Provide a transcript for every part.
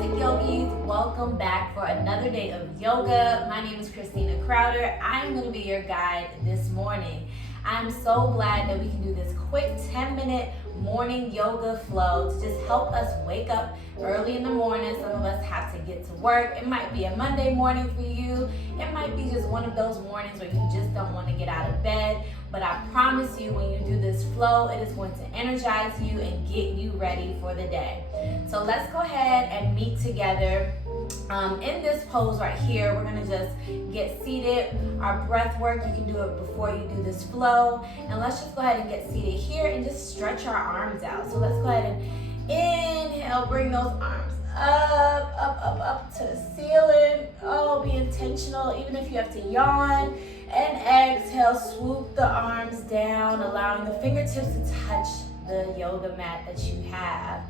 Wholistic Yogis, welcome back for another day of yoga. My name is Christina Crowder. I'm going to be your guide this morning. I'm so glad that we can do this quick 10-minute morning yoga flow to just help us wake up early in the morning. Some of us have to get to work. It might be a Monday morning for you. It might be just one of those mornings where you just don't want to get out of bed. But I promise you, when you do this flow, it is going to energize you and get you ready for the day. So let's go ahead and meet together. In this pose right here, we're going to just get seated. Our breath work, you can do it before you do this flow. And let's just go ahead and get seated here and just stretch our arms out. So let's go ahead and inhale, bring those arms up to the ceiling. Oh, be intentional, even if you have to yawn. And exhale, swoop the arms down, allowing the fingertips to touch the yoga mat that you have.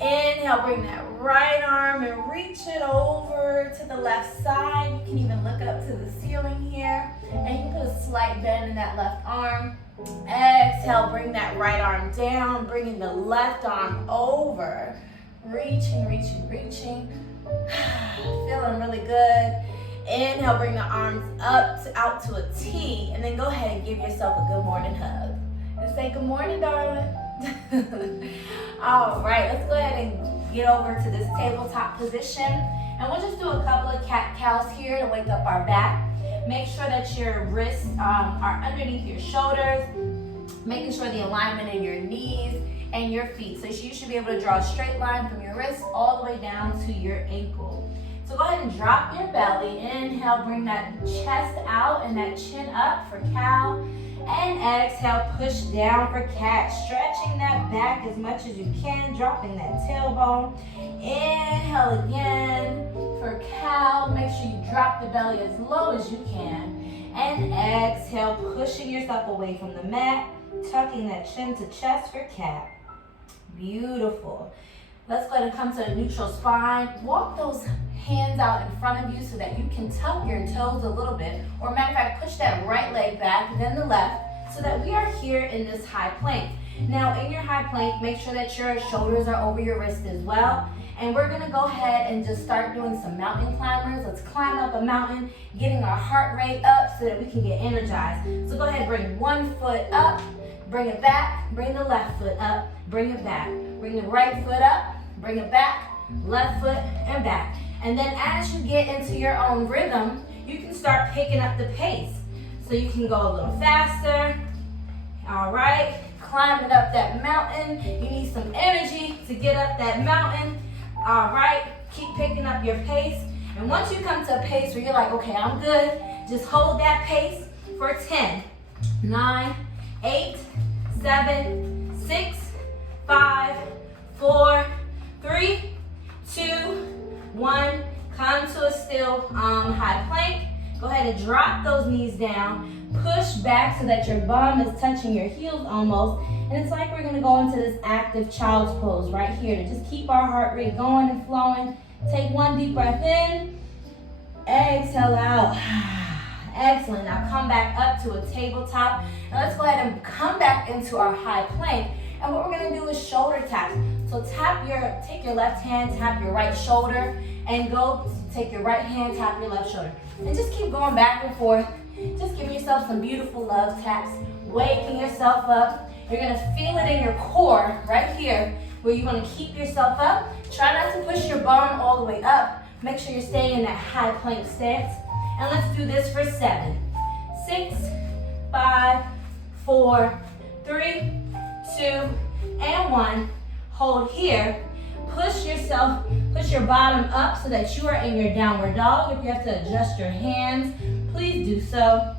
Inhale, bring that right arm and reach it over to the left side. You can even look up to the ceiling here. And you can put a slight bend in that left arm. Exhale, bring that right arm down, bringing the left arm over. Reaching. Feeling really good. Inhale, bring the arms up out to a T, and then go ahead and give yourself a good morning hug. And say, good morning, darling. All right, let's go ahead and get over to this tabletop position. And we'll just do a couple of cat-cows here to wake up our back. Make sure that your wrists are underneath your shoulders, making sure the alignment in your knees and your feet. So you should be able to draw a straight line from your wrist all the way down to your ankle. So go ahead and drop your belly. Inhale, bring that chest out and that chin up for cow. And exhale, push down for cat. Stretching that back as much as you can, dropping that tailbone. Inhale again for cow. Make sure you drop the belly as low as you can. And exhale, pushing yourself away from the mat, tucking that chin to chest for cat. Beautiful. Let's go ahead and come to a neutral spine. Walk those hands out in front of you so that you can tuck your toes a little bit. Or matter of fact, push that right leg back, then the left, so that we are here in this high plank. Now, in your high plank, make sure that your shoulders are over your wrist as well. And we're gonna go ahead and just start doing some mountain climbers. Let's climb up a mountain, getting our heart rate up so that we can get energized. So go ahead and bring one foot up, bring it back, bring the left foot up, bring it back. Bring the right foot up, bring it back, left foot and back. And then as you get into your own rhythm, you can start picking up the pace. So you can go a little faster. All right, climbing up that mountain. You need some energy to get up that mountain. All right, keep picking up your pace. And once you come to a pace where you're like, okay, I'm good, just hold that pace for 10, 9, 8, 7, 6, 5, 4, 3, 2, 1. Come to a still high plank. Go ahead and drop those knees down. Push back so that your bum is touching your heels almost. And it's like we're gonna go into this active child's pose right here to just keep our heart rate going and flowing. Take one deep breath in. Exhale out. Excellent. Now come back up to a tabletop. Now let's go ahead and come back into our high plank. And what we're gonna do is shoulder taps. So take your left hand, tap your right shoulder, and go take your right hand, tap your left shoulder. And just keep going back and forth. Just giving yourself some beautiful love taps, waking yourself up. You're gonna feel it in your core right here, where you wanna keep yourself up. Try not to push your bum all the way up. Make sure you're staying in that high plank stance. And let's do this for 7, 6, 5, 4, 3, 2, and 1. Hold here. Push your bottom up so that you are in your downward dog. If you have to adjust your hands, please do so.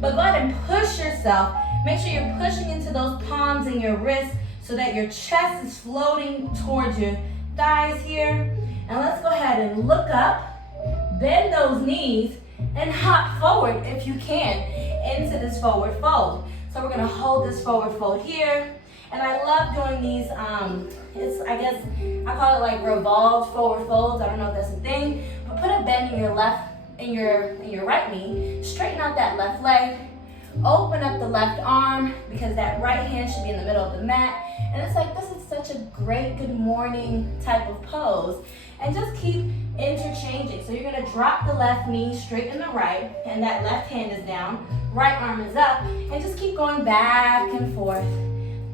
But go ahead and push yourself. Make sure you're pushing into those palms and your wrists so that your chest is floating towards your thighs here. And let's go ahead and look up, bend those knees, and hop forward if you can into this forward fold. So we're gonna hold this forward fold here. And I love doing these, I call it like revolved forward folds. I don't know if that's a thing, but put a bend in your right knee, straighten out that left leg, open up the left arm because that right hand should be in the middle of the mat. And it's like, this is such a great good morning type of pose. and just keep interchanging. So you're gonna drop the left knee, straighten the right, and that left hand is down, right arm is up, and just keep going back and forth,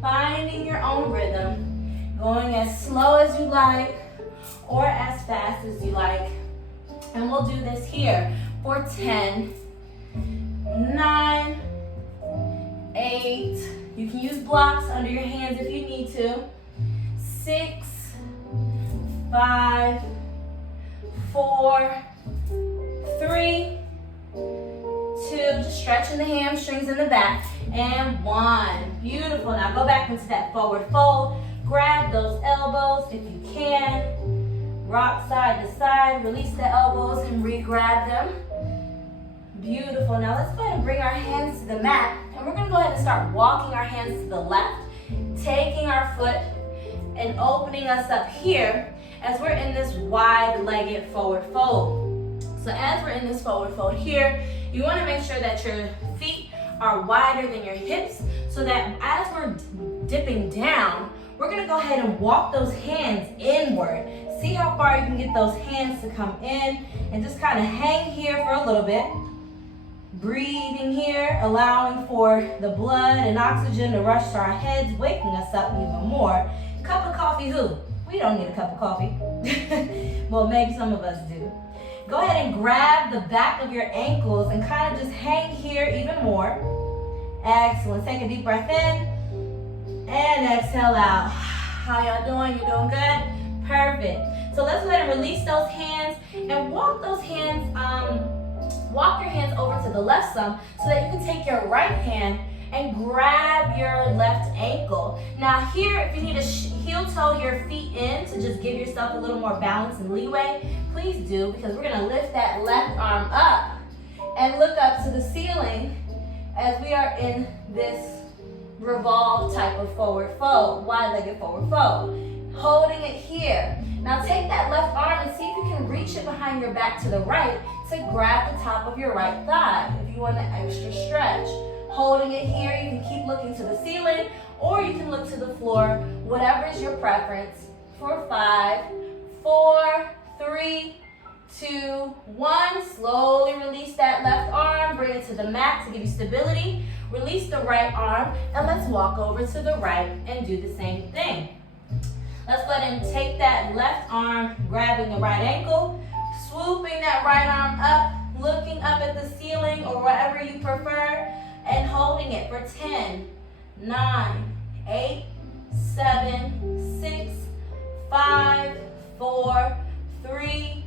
finding your own rhythm, going as slow as you like or as fast as you like. And we'll do this here for 10, 9, 8, you can use blocks under your hands if you need to, 6, 5, 4, 3, 2, just stretching the hamstrings in the back, and 1. Beautiful. Now go back into that forward fold. Grab those elbows if you can. Rock side to side. Release the elbows and re-grab them. Beautiful. Now let's go ahead and bring our hands to the mat, and we're going to go ahead and start walking our hands to the left, taking our foot and opening us up here as we're in this wide-legged forward fold. So as we're in this forward fold here, you want to make sure that your feet are wider than your hips, so that as we're dipping down, we're going to go ahead and walk those hands inward. See how far you can get those hands to come in, and just kind of hang here for a little bit. Breathing here, allowing for the blood and oxygen to rush to our heads, waking us up even more. Cup of coffee, who? We don't need a cup of coffee. Well, maybe some of us do. Go ahead and grab the back of your ankles and kind of just hang here even more. Excellent. Take a deep breath in and exhale out. How y'all doing? You doing good? Perfect. So let's go ahead and release those hands and walk those hands, walk your hands over to the left some so that you can take your right hand and grab your left ankle. Now here, if you need to heel toe your feet in to just give yourself a little more balance and leeway, please do, because we're gonna lift that left arm up and look up to the ceiling as we are in this revolve type of forward fold, wide-legged forward fold. Holding it here. Now take that left arm and see if you can reach it behind your back to the right to grab the top of your right thigh if you want an extra stretch. Holding it here, you can keep looking to the ceiling or you can look to the floor, whatever is your preference. For 5, 4, 3, 2, 1. Slowly release that left arm, bring it to the mat to give you stability. Release the right arm, and let's walk over to the right and do the same thing. Let's go ahead and take that left arm, grabbing the right ankle, swooping that right arm up, looking up at the ceiling or wherever you prefer, and holding it for 10, 9, 8, 7, 6, 5, 4, 3,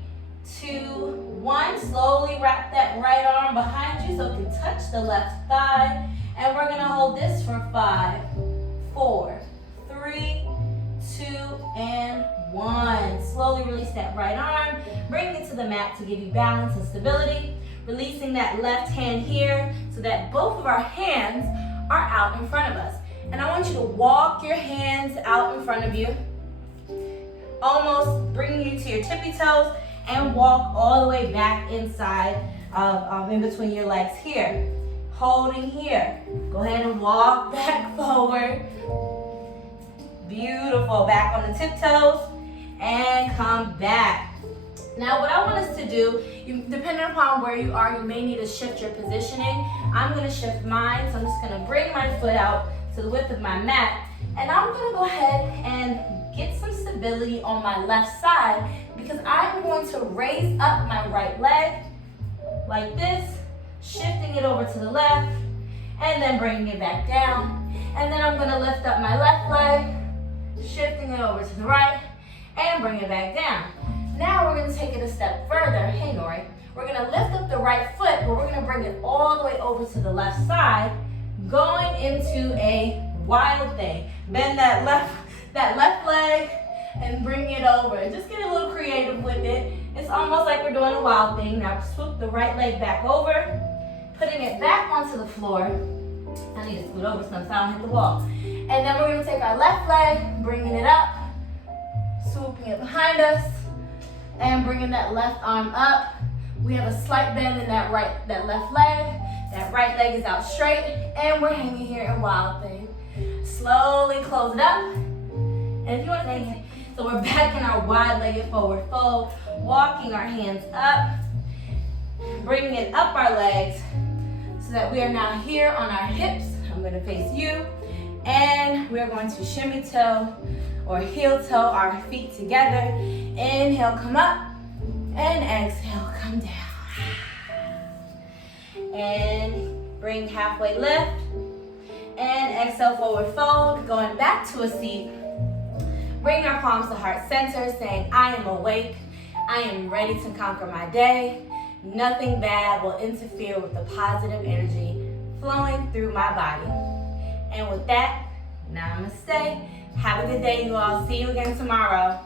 2, 1. Slowly wrap that right arm behind you so it can touch the left thigh. And we're gonna hold this for 5, 4, 3, 2, and 1. Slowly release that right arm. Bring it to the mat to give you balance and stability. Releasing that left hand here so that both of our hands are out in front of us. And I want you to walk your hands out in front of you, almost bringing you to your tippy toes, and walk all the way back inside of in between your legs here. Holding here. Go ahead and walk back forward. Beautiful. Back on the tiptoes and come back. Now what I want us to do, depending upon where you are, you may need to shift your positioning. I'm going to shift mine, so I'm just going to bring my foot out to the width of my mat, and I'm going to go ahead and get some stability on my left side because I'm going to raise up my right leg like this, shifting it over to the left, and then bringing it back down. And then I'm going to lift up my left leg, shifting it over to the right, and bring it back down. Now we're going to take it a step further. Hey, Nori. We're going to lift up the right foot, but we're going to bring it all the way over to the left side, going into a wild thing. Bend that left leg and bring it over. Just get a little creative with it. It's almost like we're doing a wild thing. Now swoop the right leg back over, putting it back onto the floor. I need to scoot over some so I don't hit the wall. And then we're going to take our left leg, bringing it up, swooping it behind us, and bringing that left arm up. We have a slight bend in that left leg. That right leg is out straight, and we're hanging here in wild thing. Slowly close it up. And if you want to So we're back in our wide-legged forward fold, walking our hands up, bringing it up our legs so that we are now here on our hips. I'm going to face you, and we're going to shimmy toe or heel toe our feet together. Inhale, come up, and exhale, come down. And bring halfway lift, and exhale, forward fold, going back to a seat. Bring our palms to heart center, saying, I am awake. I am ready to conquer my day. Nothing bad will interfere with the positive energy flowing through my body. And with that, namaste. Have a good day, you all. See you again tomorrow.